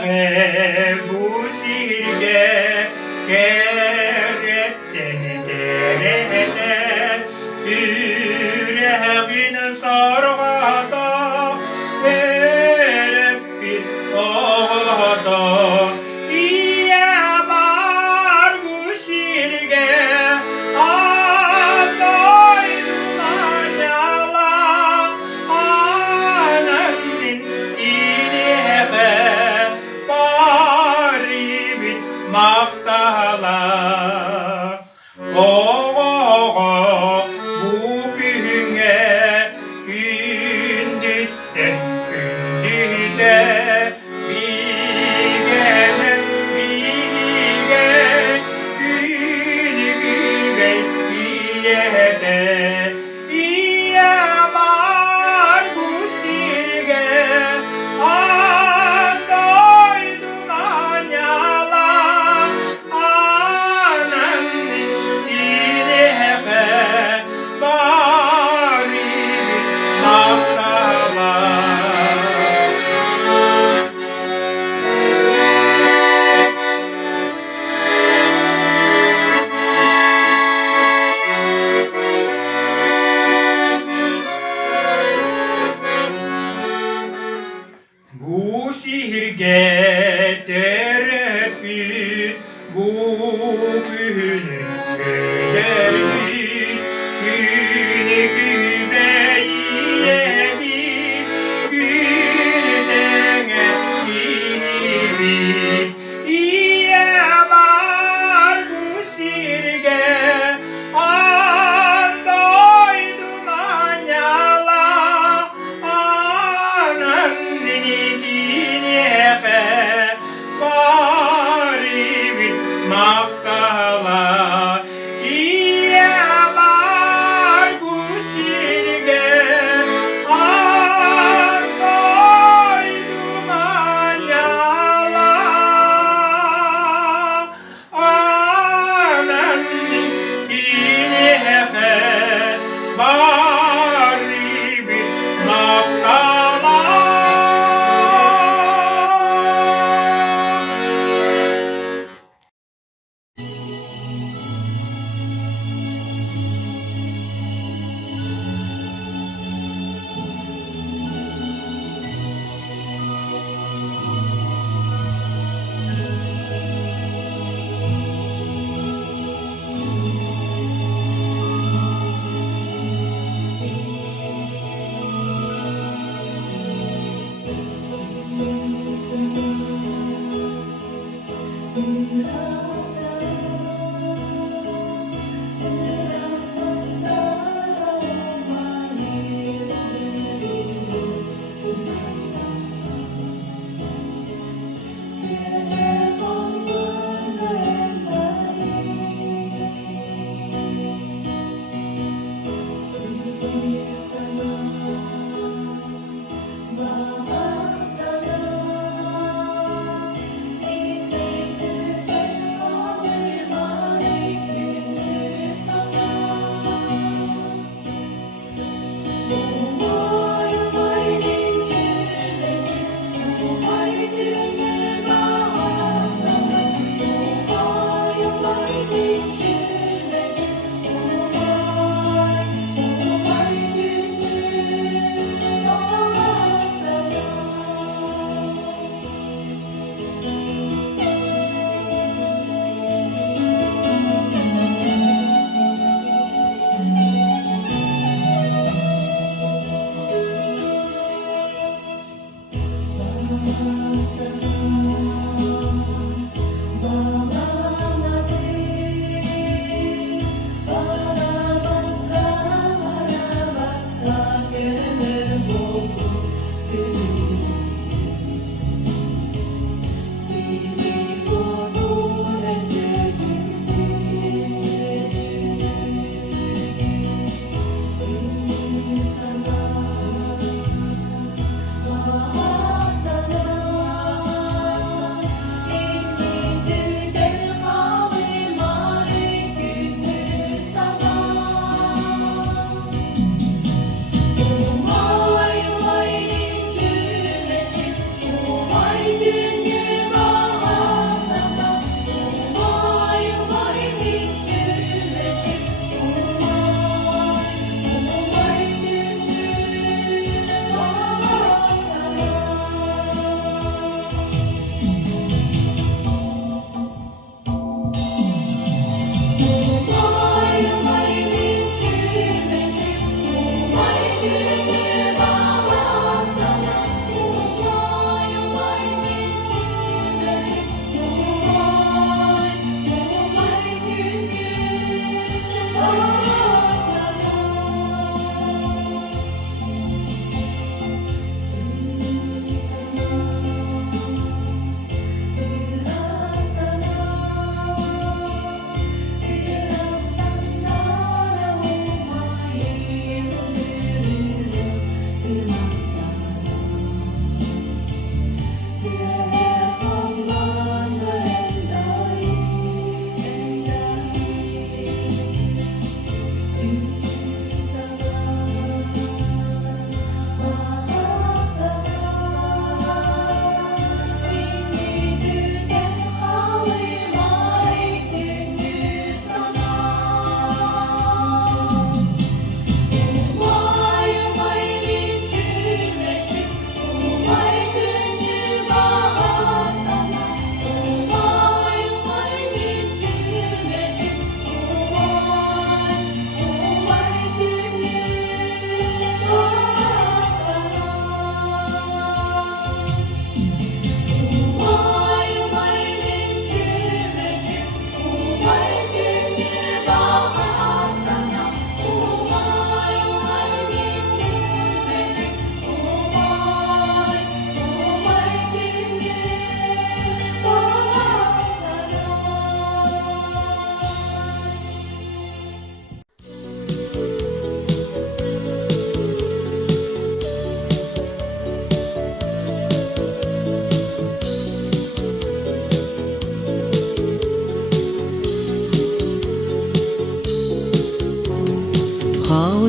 bu sirge keretten kerete süregin sargada verip bir ağada iya var bu sirge atoyduma yala anamın dinehe bari bir maktala oğa bu güne gündütten gündüde bigene bige günü güne biyede iya var bu sirge atoyduma yala anamın dinehe bari bir maktala bu sihirge tereddüt bu günün güdergin günü gübeyyedir günüdene gibi iye var bu sirge andoyduma nyala anam dinikine bari bir maktala iye var bu sirge andoyduma nyala anam dinikine bari bir maktala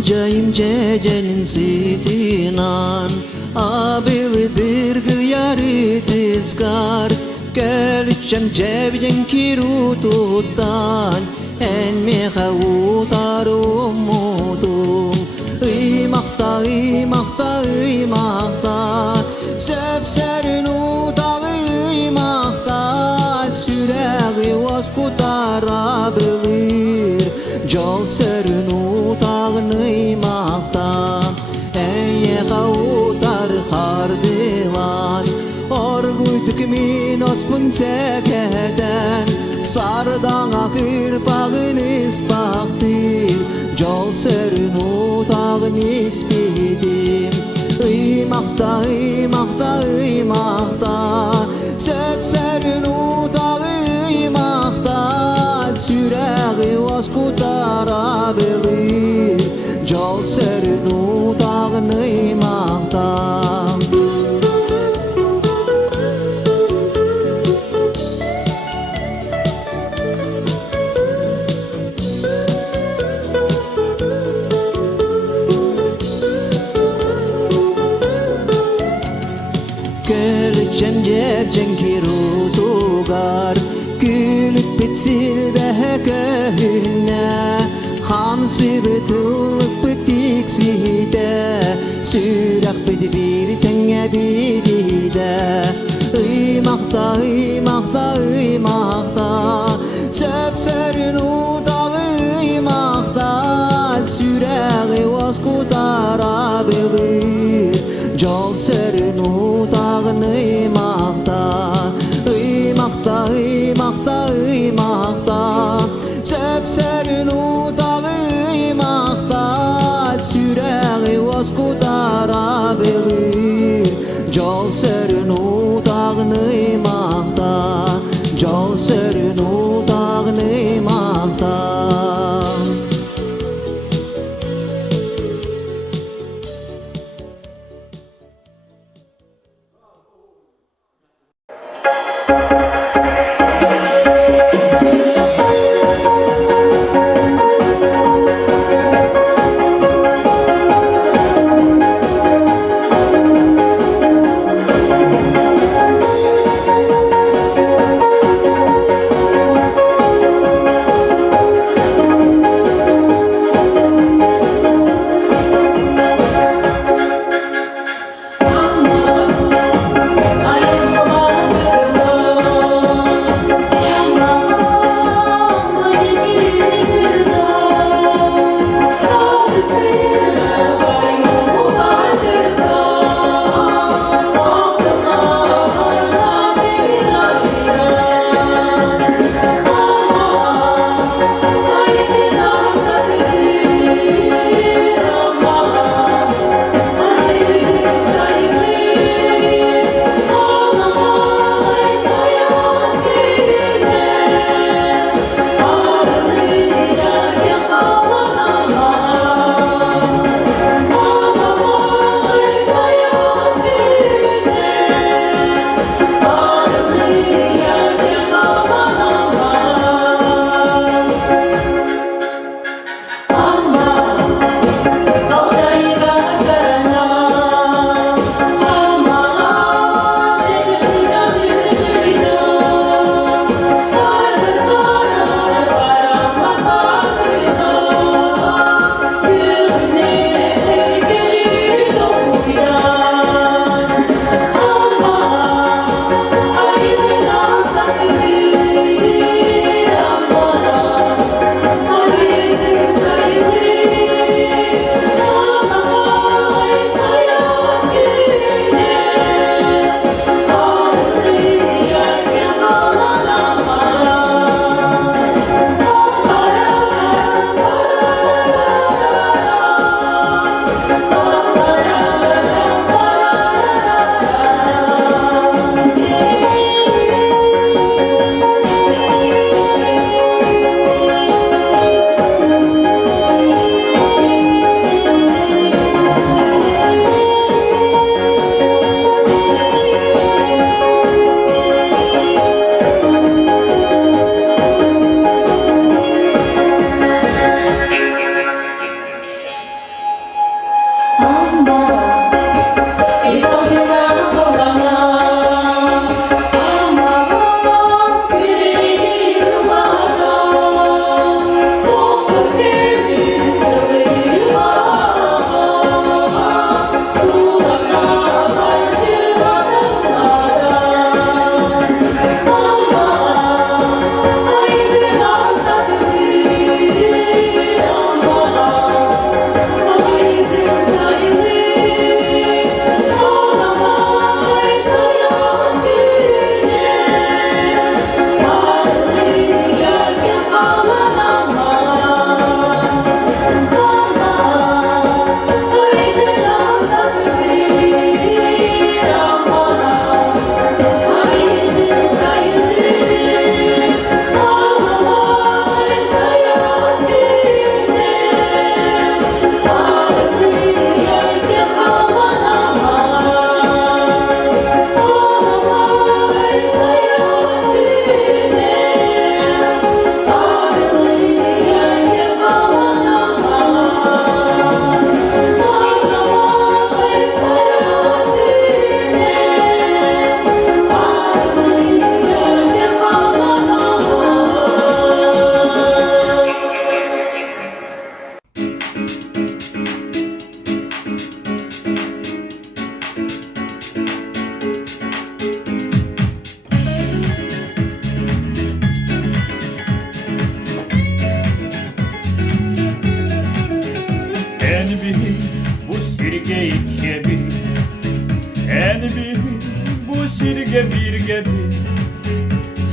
Hocayım cecelin sitinan Abilidir gıyarı tizkar Gelişem cevyen kirututan En mehavutar umudum Iymaqta, iymaqta, iymaqta Sepserin utağı iymaqta Süreği vaskutarabilir Jol serin utağını iymaqta En yeğautar hardivan Orguytuk min ospun sekeden Sardan ahir bağın ispaqtir Jol serin utağın ispidim Iymaqta, iymaqta, iymaqta Sepserin utağı iymaqta Süreği vaskutarabilir Jol serin utağını iymaqta Gelişem cevcen kirutugar Gülüp bitsil behekehine Hamsi bitılık bitikside Sürak bidi bir tenge bidide Iymaqta, iymaqta, iymaqta Sepserin utağı iymaqta Süreği vaskutarabilir Jol serin utağını iymaqta Iymaqta, iymaqta, iymaqta Sepserin utağı iymaqta Süreği vaskutarabilir Jol serin utağını iymaqta Jol serin utağını iymaqta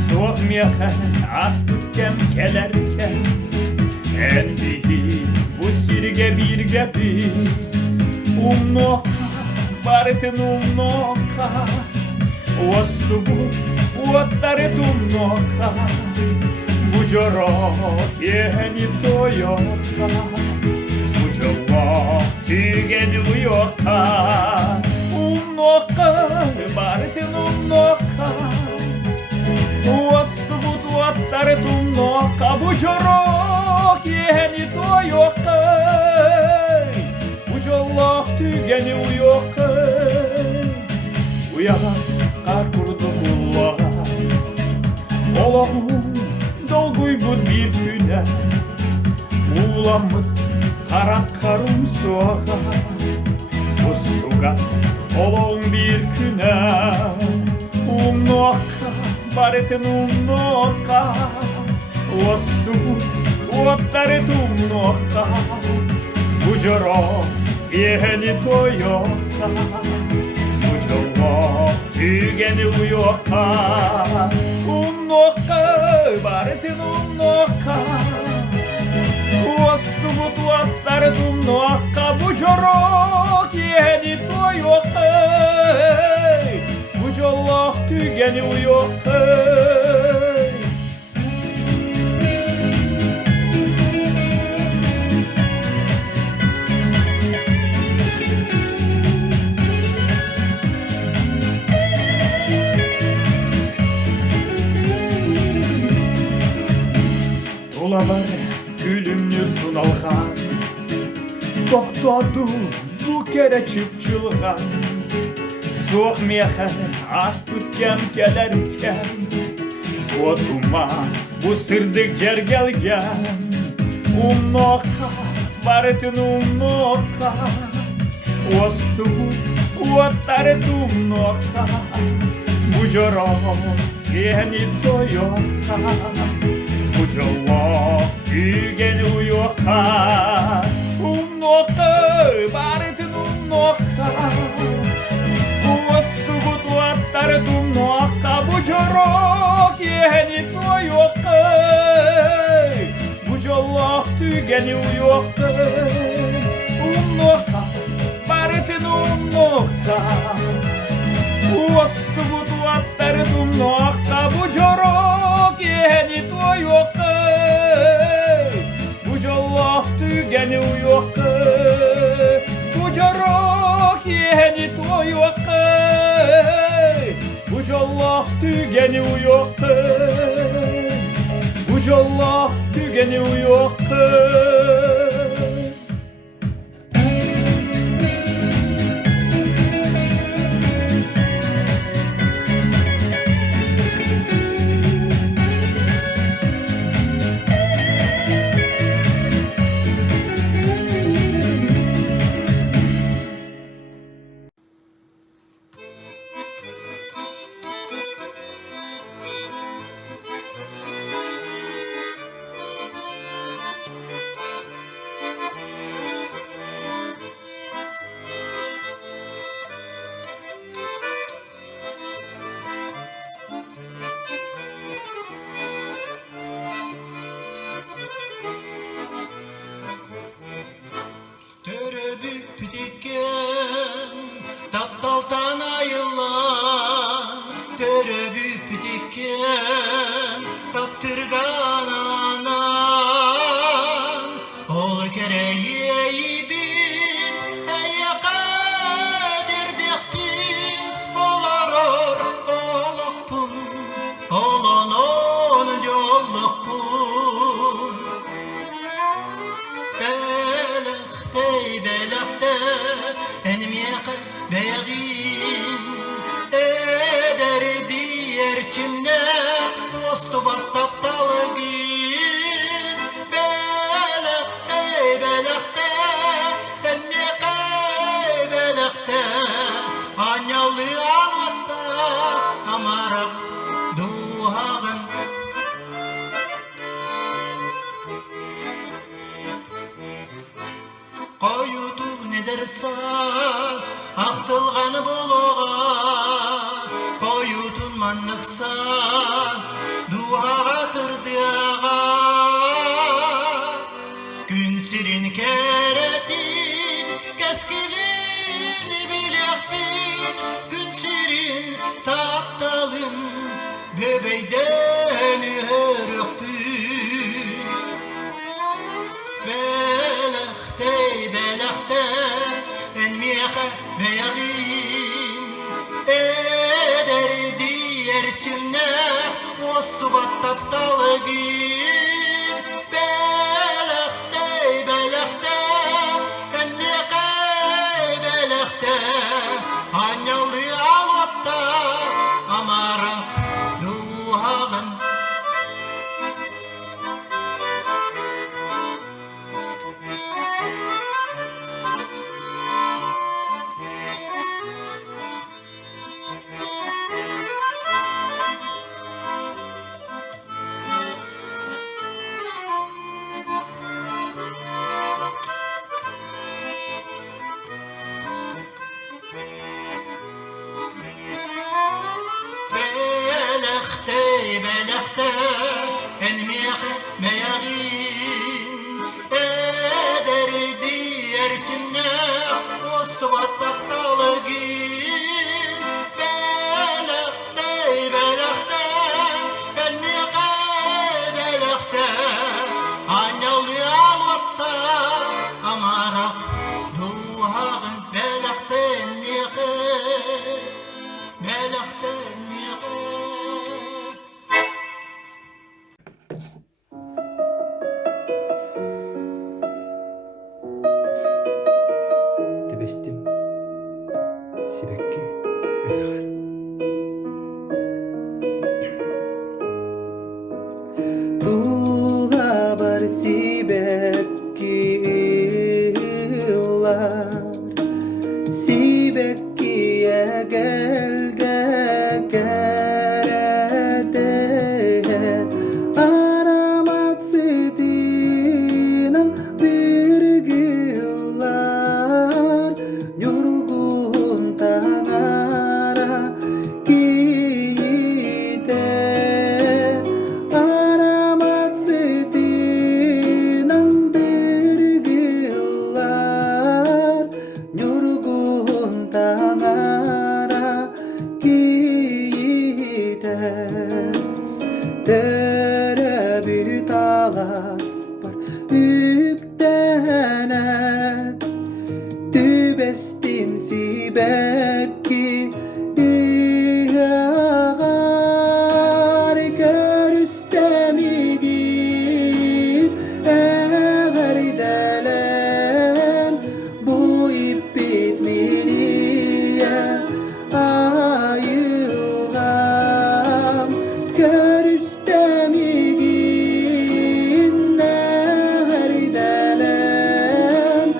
Soğuk mekan aspıkken kelerken Endihi bu sirge bir gepi Umnoka barıtın umnoka Ostubut uottaret umnoka Bu jorok yeni toyoka Bu jorok tügeni uyoka Umnoka barıtın umnoka Ostubut uottaret umnoka Bu jorok yeni toyoka Bu jorok tügeni uyoka Uyalas kar kurdu kullar Oğlum dolguy bu bir güne Uğlamıt karak karım soğa Ustugas oğlum bir güne Umnoka baretin umnoka Ostubut uottaret umnoka Bu jorok yeni toyoka Tügeni uyoka Umnoka baretin umnoka Ostubut uottaret umnoka Bu jorok yeni toyoka Bu jorok tügeni uyoka Ulalar gülümlü tunalgan Toxtodu bu kere çıpçılgan Soğuk mekan aspıtken kelerken Otuma bu sırdık cer gelgen Umnoka baretin umnoka Ostubut uottaret umnoka Bu jorok yeni toyoka Bu jorok tügeni uyoka Umnoka baretin umnoka Ostubut uottaret umnoka Bu jorok yeni toyoka Bu jorok tügeni uyoka Umnoka baretin umnoka Ostubut uottaret umnoka Bu jorok yeni toyoka Bu jorok tügeni uyoka Bu jorok yeni toyoka Bu jorok tügeni uyoka Bu jorok tügeni uyoka Saz ақтылғаны болуға қоютын manlıksız duha sırdığa gün sirin keretin keskilini bilek bil gün sirin taptalın bebeyden örük bil belekte enmiyehe beyagin ederdi erçimne ostu battaptalı gin belekte enmiyehe belekte anyalı alvatta amarak duhağın belekte enmiyehe meyagin ederdi erçimne ostu battaptalı gin belekte enmiyehe belekte anyalı alvatta amarak duhağın belekte enmiyehe Tibestim sibekki öygar. Tuğla bar sibekki yıllar sibekkiye gelge kerede aramat sidinin bir yıllar yorgun tanara giyide aramat sidinin bir yıllar yorgun tanara giyide tere bir talas var yüklenet tübestin sibekki ihagar görüstemigin eğer delen bu ip bitmeliye ayılgam görüstemigin eğer delen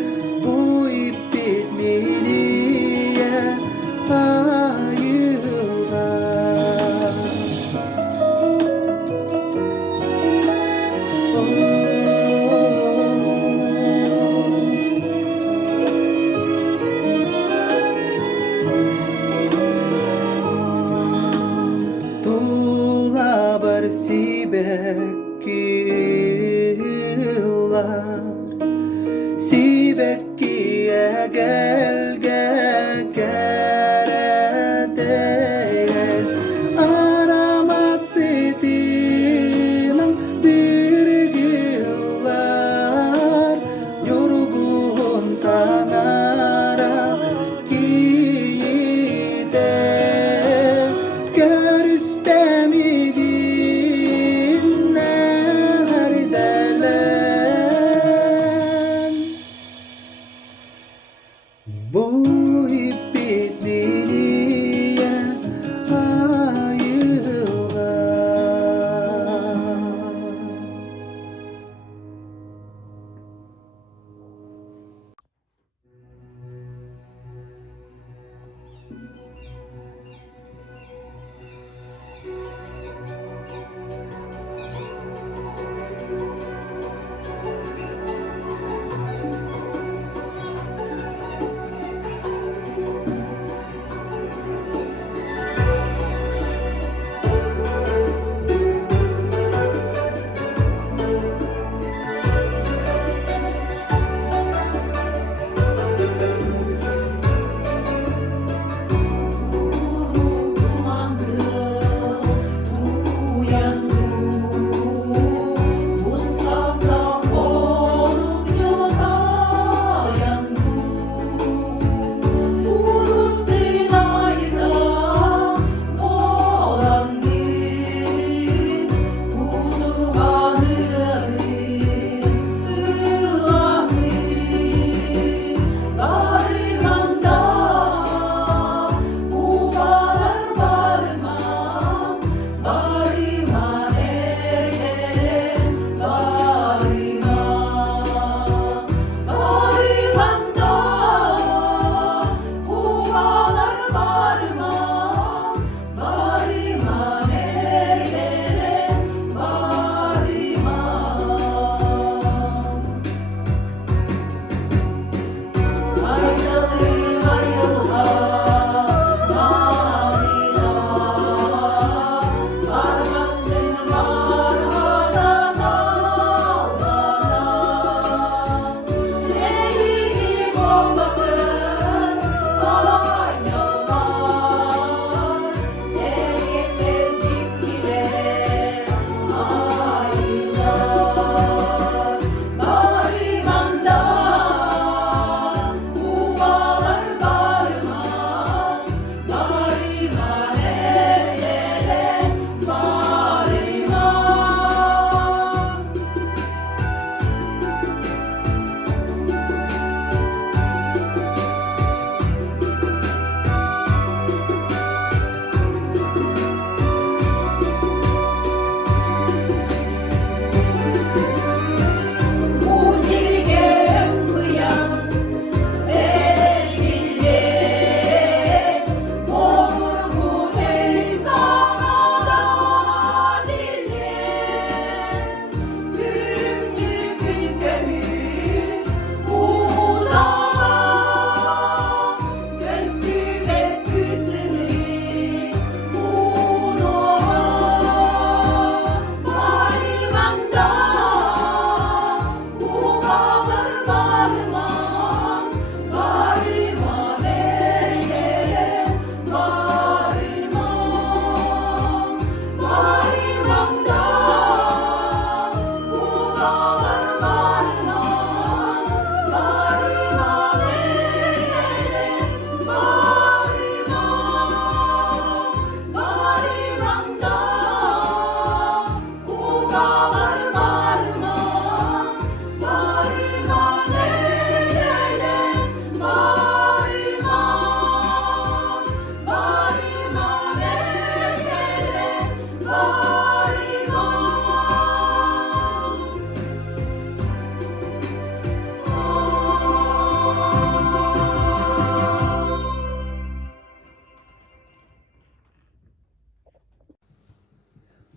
bu ip bitmeliye Tuğla bar sibekki yıllar sibekkiye gelge kerede aramat sidinin bir yıllar yorgun tanara giyide görüstemigin eğer delen bu ip bitmeliye ayılgam.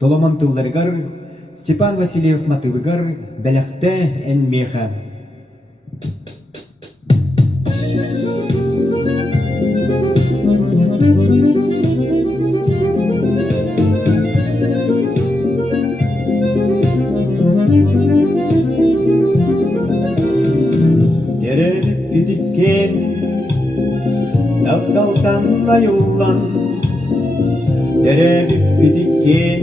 Толомонтылларыгар Степан Васильев матыбыгар бәләхтә әнмеха. Тереліп үдіккен Дабдалтан айыллан Тереліп үдіккен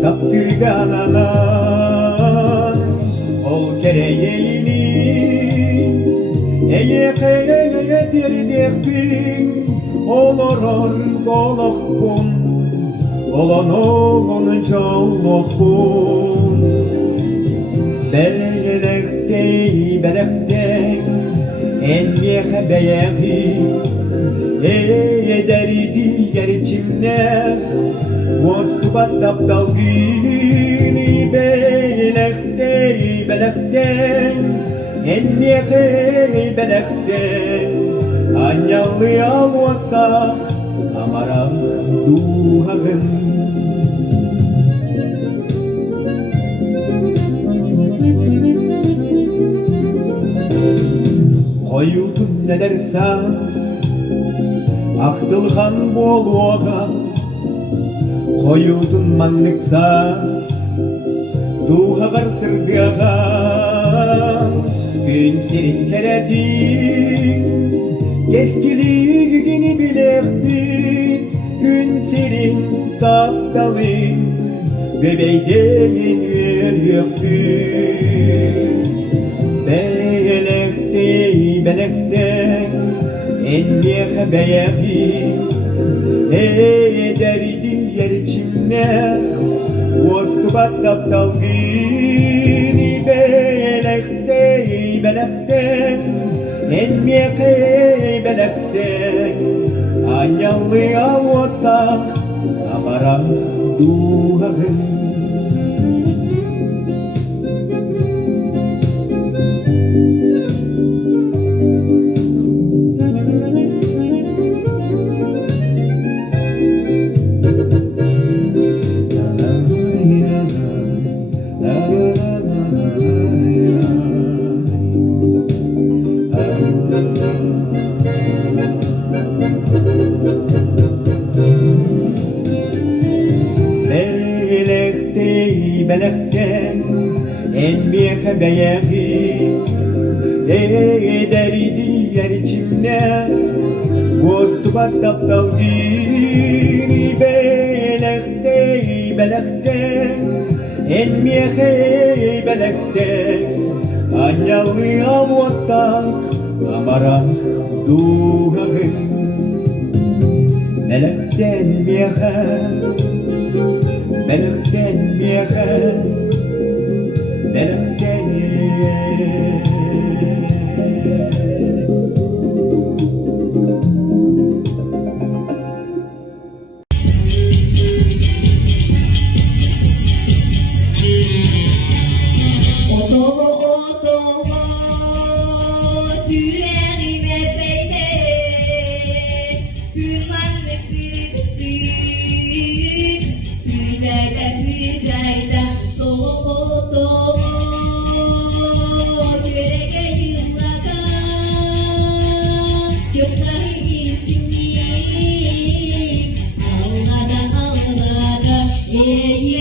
Таптырған анан Ол керейейни Эйе-кеге тердекпин Олорор болохпун Олоногон жоллокпун Бәләхтей Энмеха бәяхи Эдәриди ярчимнәх Востубат тапталгини Бәләхтей Энмеха бәләхтей Анялы алуаттах Амарам духагын Koyuldun neler sans Ahtılgan boluğa Koyuldun manlık sans Duğagar sırdığa Gün serin keredin Keskiliğini bilektin Gün serin taptalın Bebeydeyin yer yöktün Bələkdən Enliyə bəyəxi Edəridi yerçimlər Vostubat taptalgini Bələkdən Enliyə bələkdən Anyalı avotaq Amaran duhağın Bələkdən Enmiyəxə bəyəxi Edəridi yerçimlər Vostubat taptalgini Bələkdən Enmiyəxə bələkdən Anyalı avotaq Amaran duhağın Bələkdən miyəxə Bələkdən miyəxə Bələkdən Hey,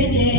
Thank you.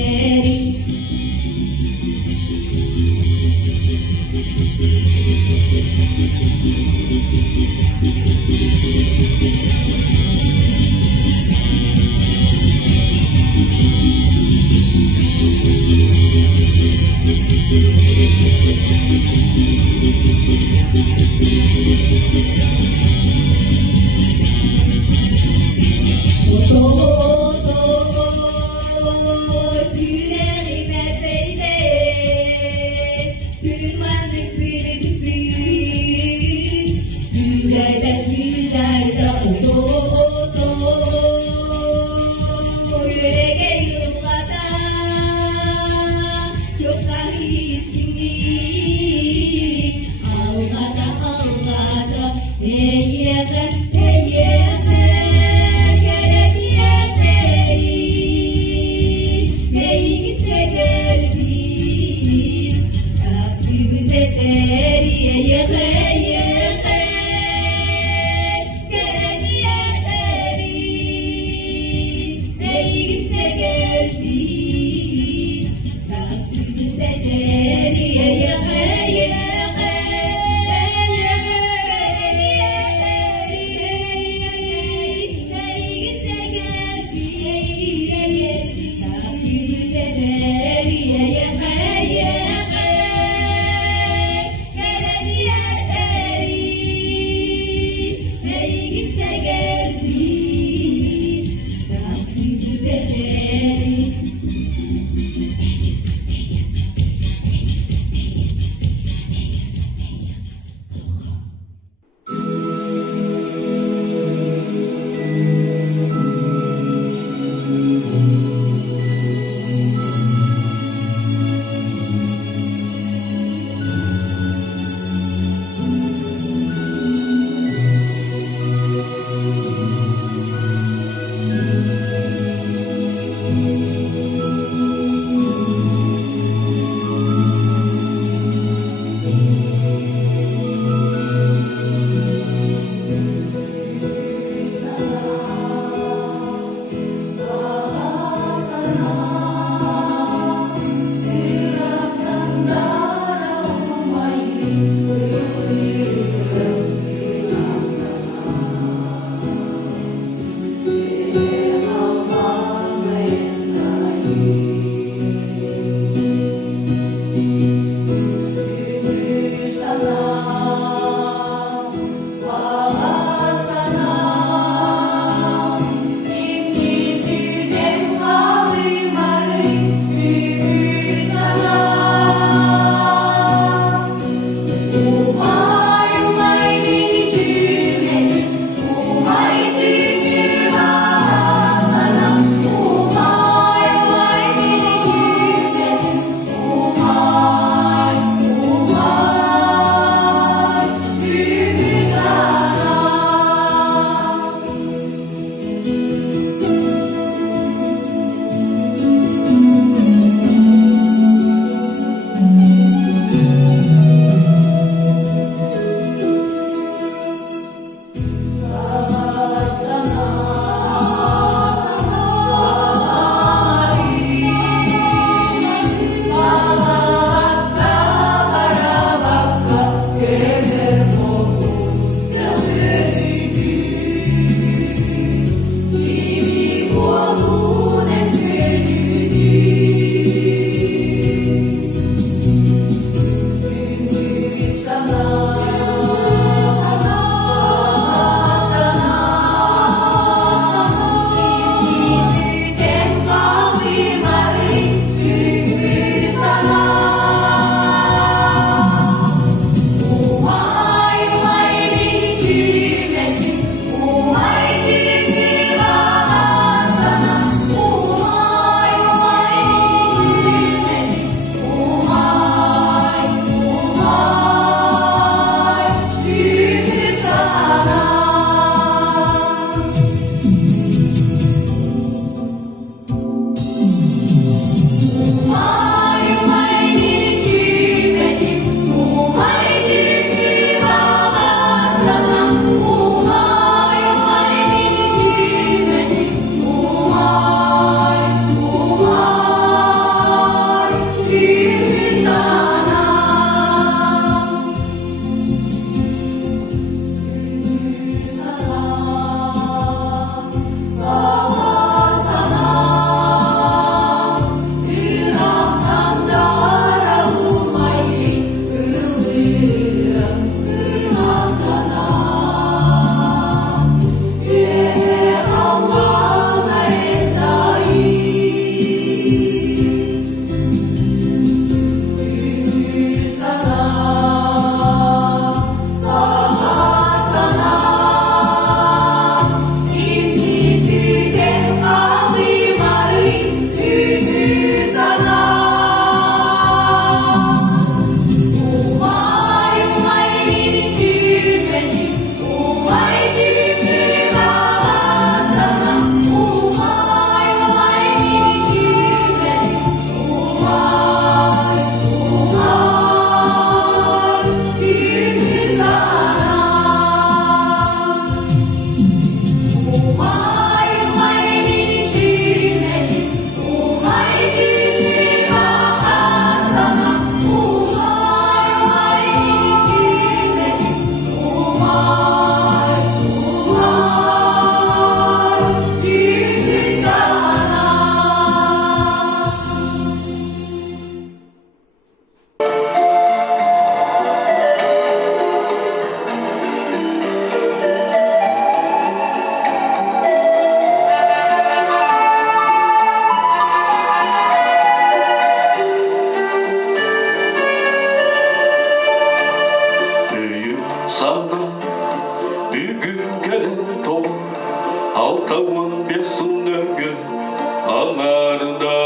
Аңарда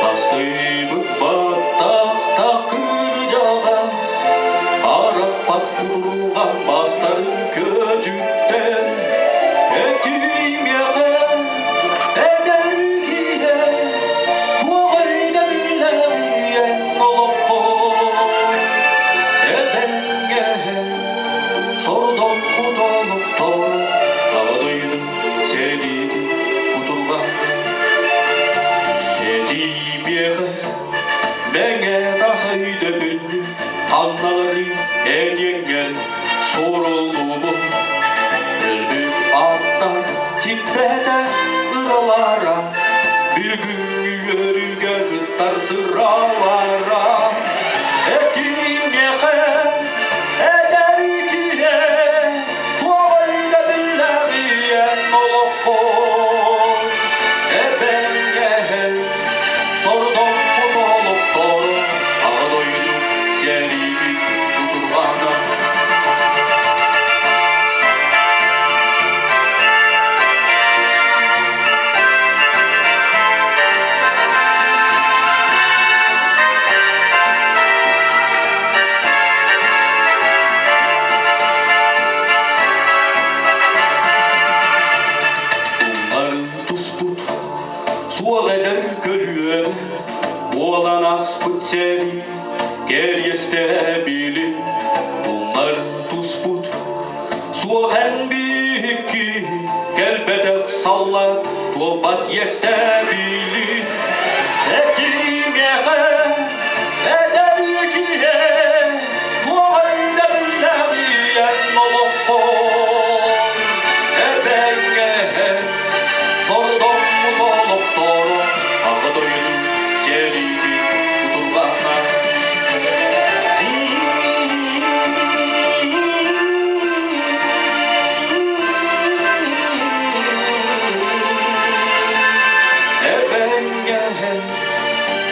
тастайбы баттақта күр жағас, арапат құрған бастарын көжүттен, әтүймеғі әдәргейде, туағайда біләйен олыққо, әбәнге сордон құтылып тұр, ағдойдың сәлейді құтылған. Әдеймеғі мәңе тасайды бүнні, Анналарым әнеңген сорылуы, Үлбік аттан типпәді ыралара, Бүгін үйеріге күттар сыралара. Әтімеғі әдәркие, туағайда біләғиен олыққо, Әбәнге сордон құтылып тұр, ағдойдың сәлейді құтылғаны. Умарын тұспұт, суал әдір көлуем, Олан аспыт сәлей, кер есте білі. Умарын тұспұт, суал әнбекки, Кәлбәдік салла, туапат есте білі. Әкимеғі әдәркие, туағайда біләғиен олыққо, Әбәнге сордон құтылып тұр, ағдойдың сәлейді құтылғаны. Әбәнге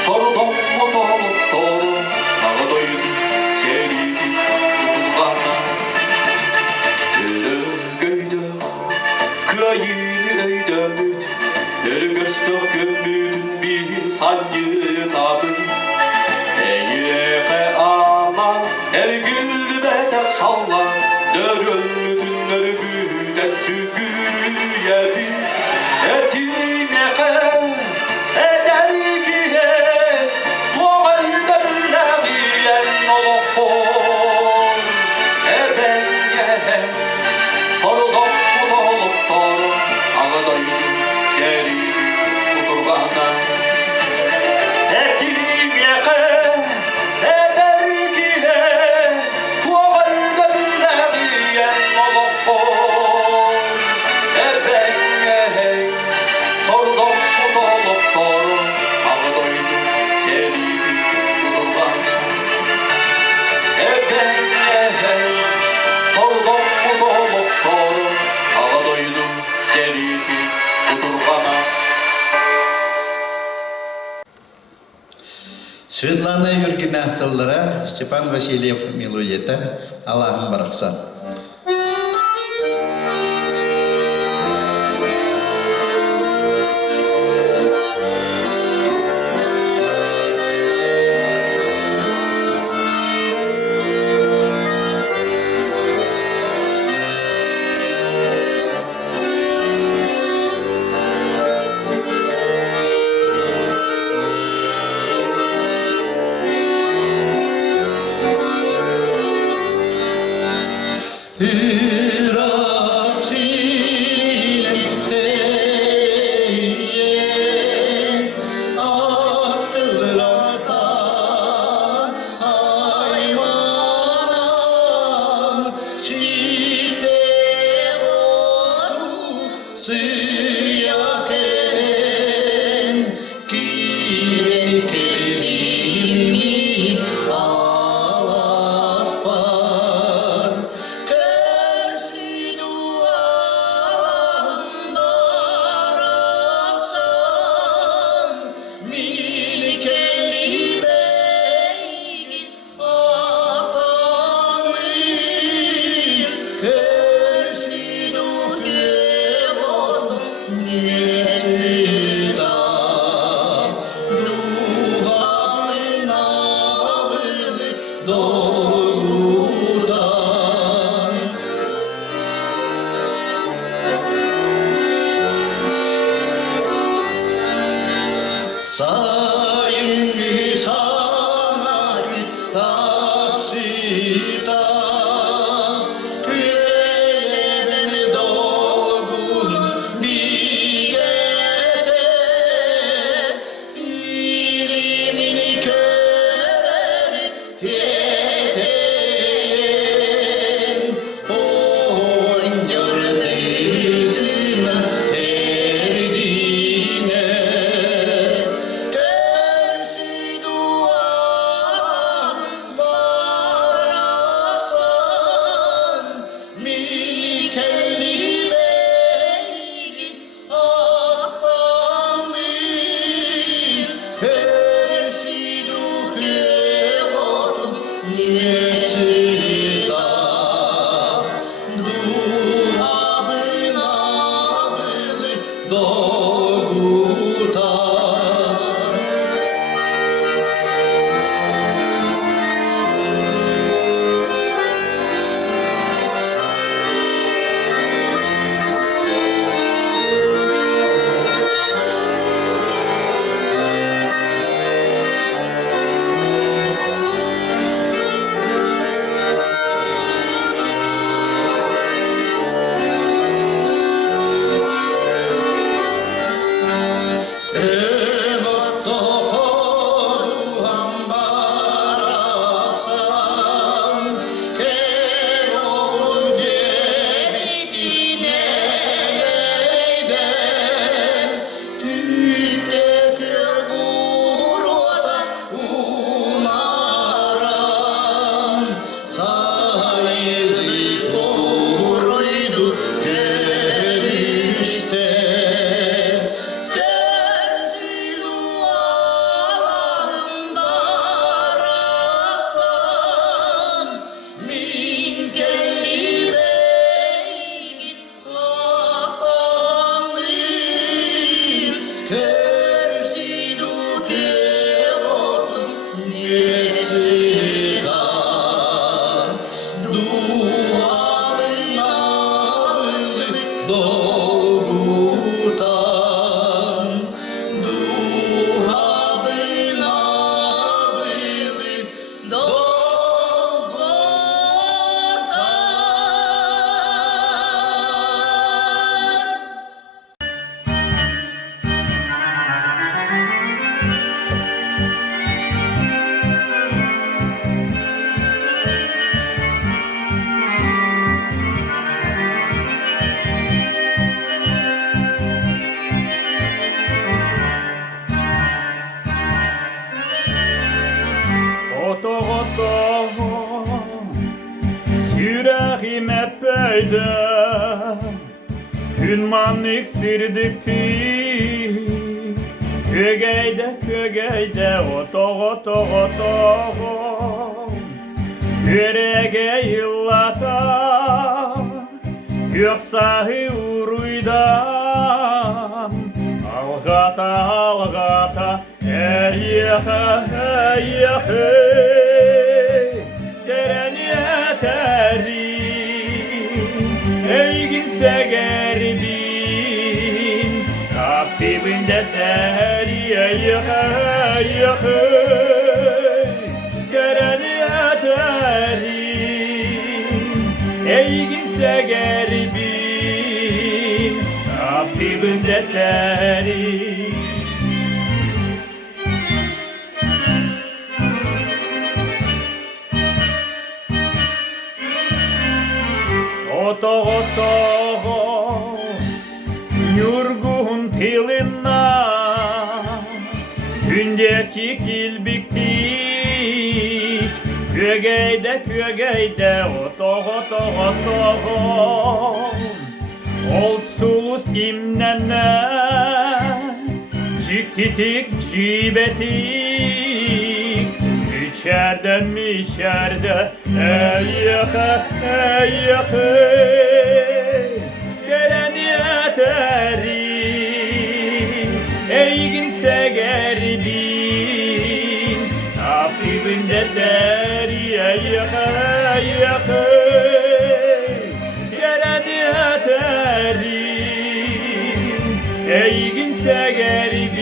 сордон құтылып тұр, ағдойдың сәлейді құтылғаны. Өргөйді кайын өйдөмүт, өргөстөк көмүдүн бир саньы табын. Эйеқе аман әргүлбәтәк салла, дөрөлмүтүн өргүден сүгүйәді. Әтімеқе әдәркие, туағайда біләғиен олыққо, Әбәнге сордон құтылып тұр, ағдойдың сәлейді құтылғаны. Әтімеқі әдәркие, туағайда біләғиен олыққо, Әбәнге сордон құтылып тұр, ағдойдың сәлейді құтылғаны. Әбәнге сордон құтылып тұр, ағдойдың сәлейді құтылғаны. Светлана Юргенахталлара, Степан Васильев мелодията, Аллахым барақсан. sayın sana taksita Güyelim dolgun bir gece İlimini körer teteyen Oynar dildine erdine Tersi duan barasan Mikelli beygin ahtamın Tersi duke otum niyetita Duhabın abılı doğuta Yüreğim hep böyle Hünman iksirdik Kögeyde oto Yüreğe yıllata Göksahi uruydan Algata Eyyehe Deren yeteri Eyginse gerbin Kaptibinde teri Eyyehe Deren yeteri Eyginse gerbin Kaptibinde teri Oto Yurgun tilina Gündeki kilbiktik Kögeyde oto Ol sulus imnene Ciktitik cibetik İçerden mi içerde Eyyehe Gelen yeteri Eyginse gerbin Akibinde teri Eyyehe Gelen yeteri Eyginse gerbin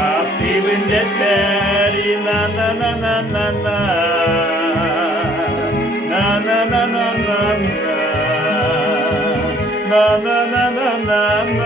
Apibinde teri na na na na na na na na na na na na na na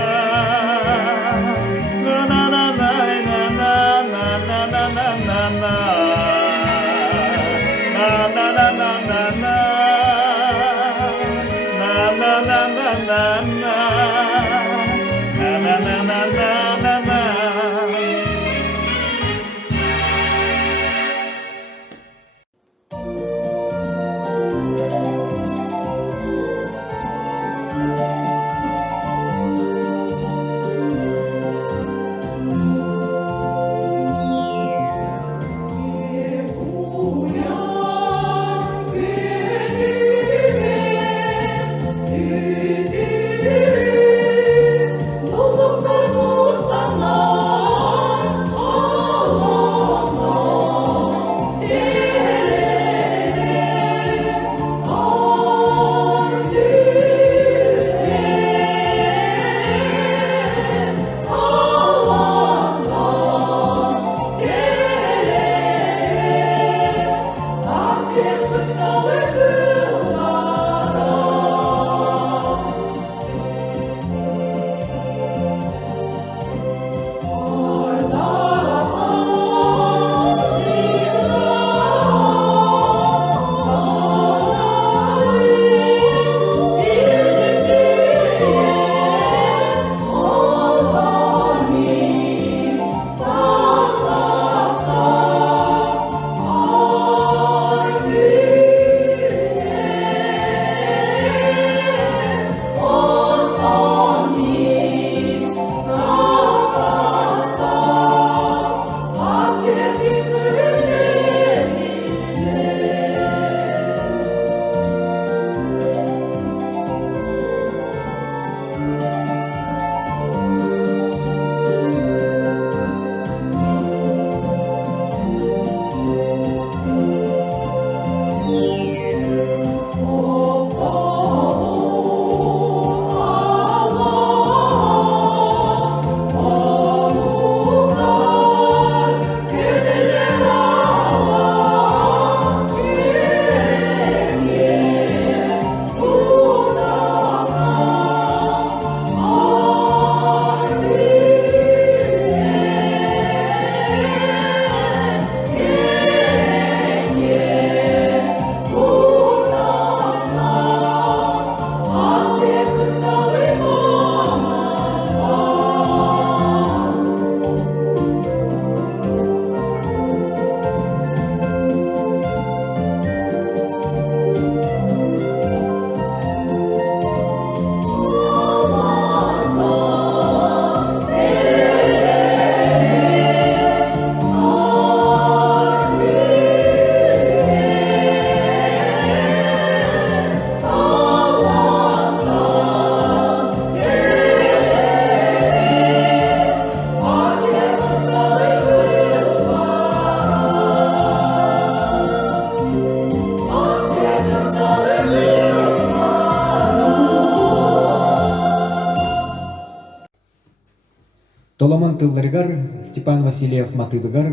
Толомон тылларыгар Степан Васильев матыбыгар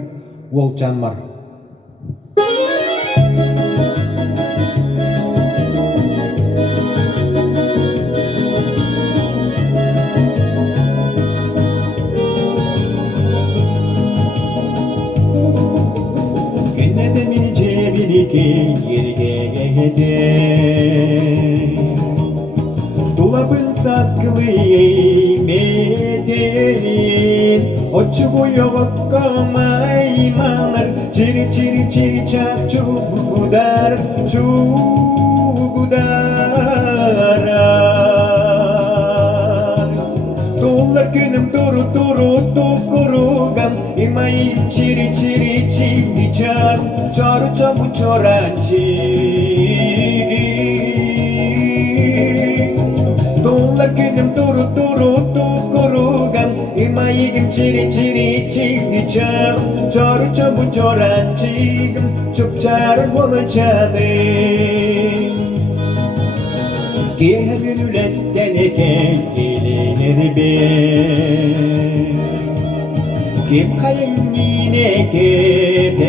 ол жанмар. Oçubuyoğukka maymanlar Çiri çiri çiçek çugudar Tullar günüm duru duru tukurugam İmayim çiri çiri çiçek Çoru çabu çorançi Tullar günüm duru duru tukurugam İmayim çiri çiri çiçek Çoru çabu çorançi Çupçarın olacağım Ki gönület deneke gelinir be Kim kayın yine kedeyim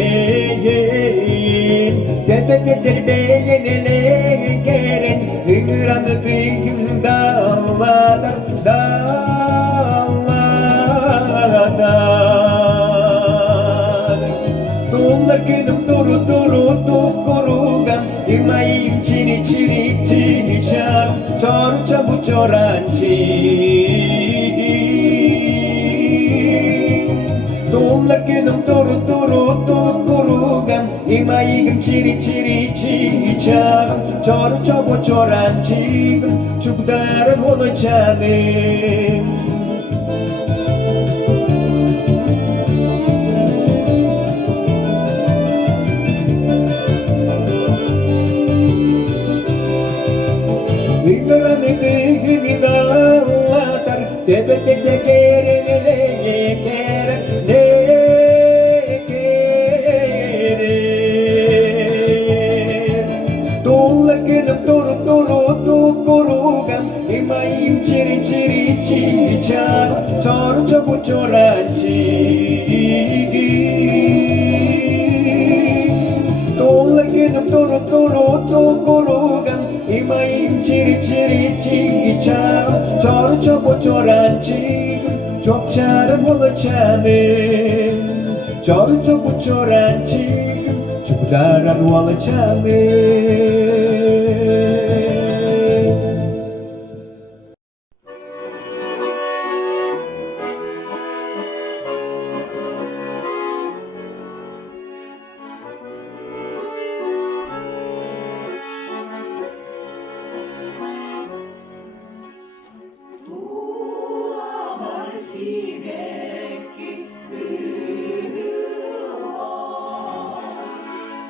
Tepe teser beyenele geren Hıngıranı duyum dağladar dağladar Tullar günüm duru duru tukurugam İmayim çiri çiri çiçek Çoru çabu çorançi Tullar günüm duru duru tukurugam İmayim çiri çiri çiçek Çoru çabu çorançi Çukdarım olacağım Tepe tese kerene lekere Tullar günüm duru duru tukurugam İmayim çiri çiri çiçek Çoru çabu çorançi Tullar günüm duru duru tukurugam İmayim çiri çiri çiçek Çoru çabu çorançi Çok çarım olacağım Çoru çabu çorançi Çok daran olacağım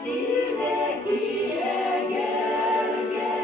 Sinek diye gel gel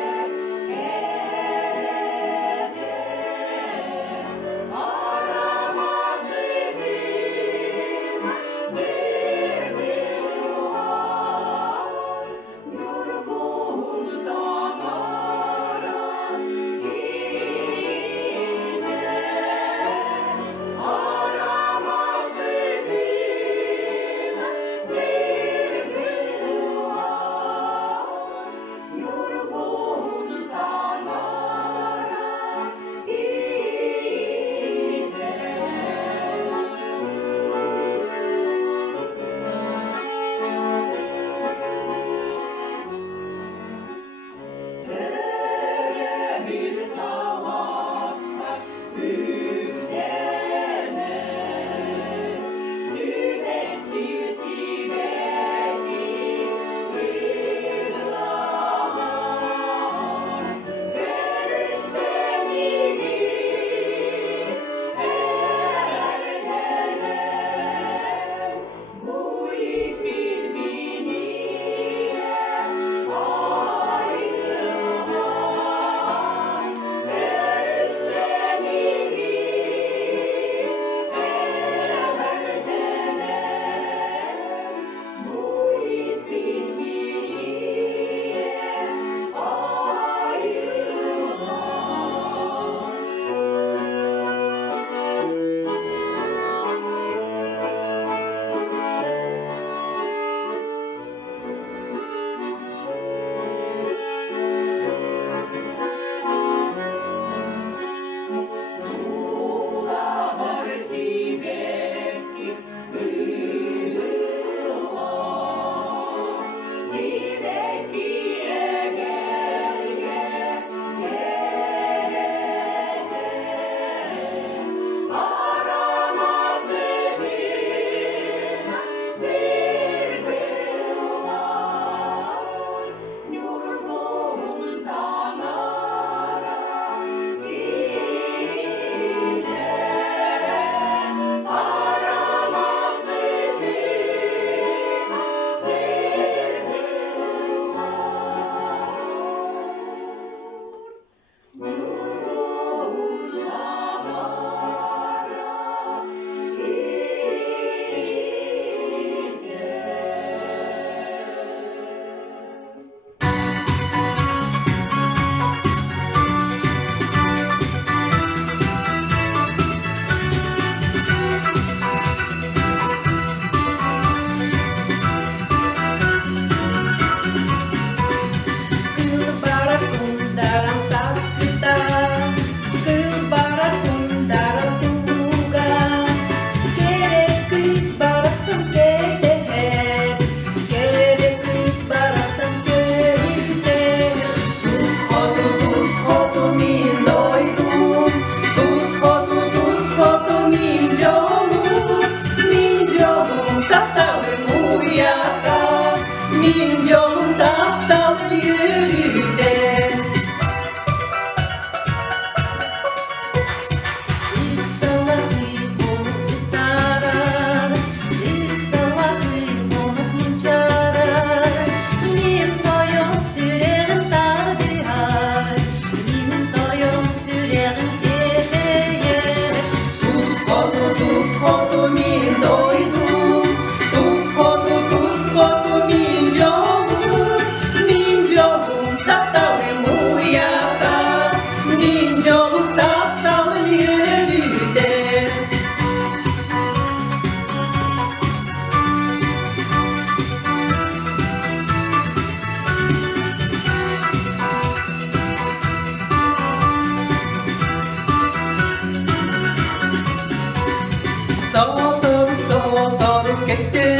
Sağ tarım kekte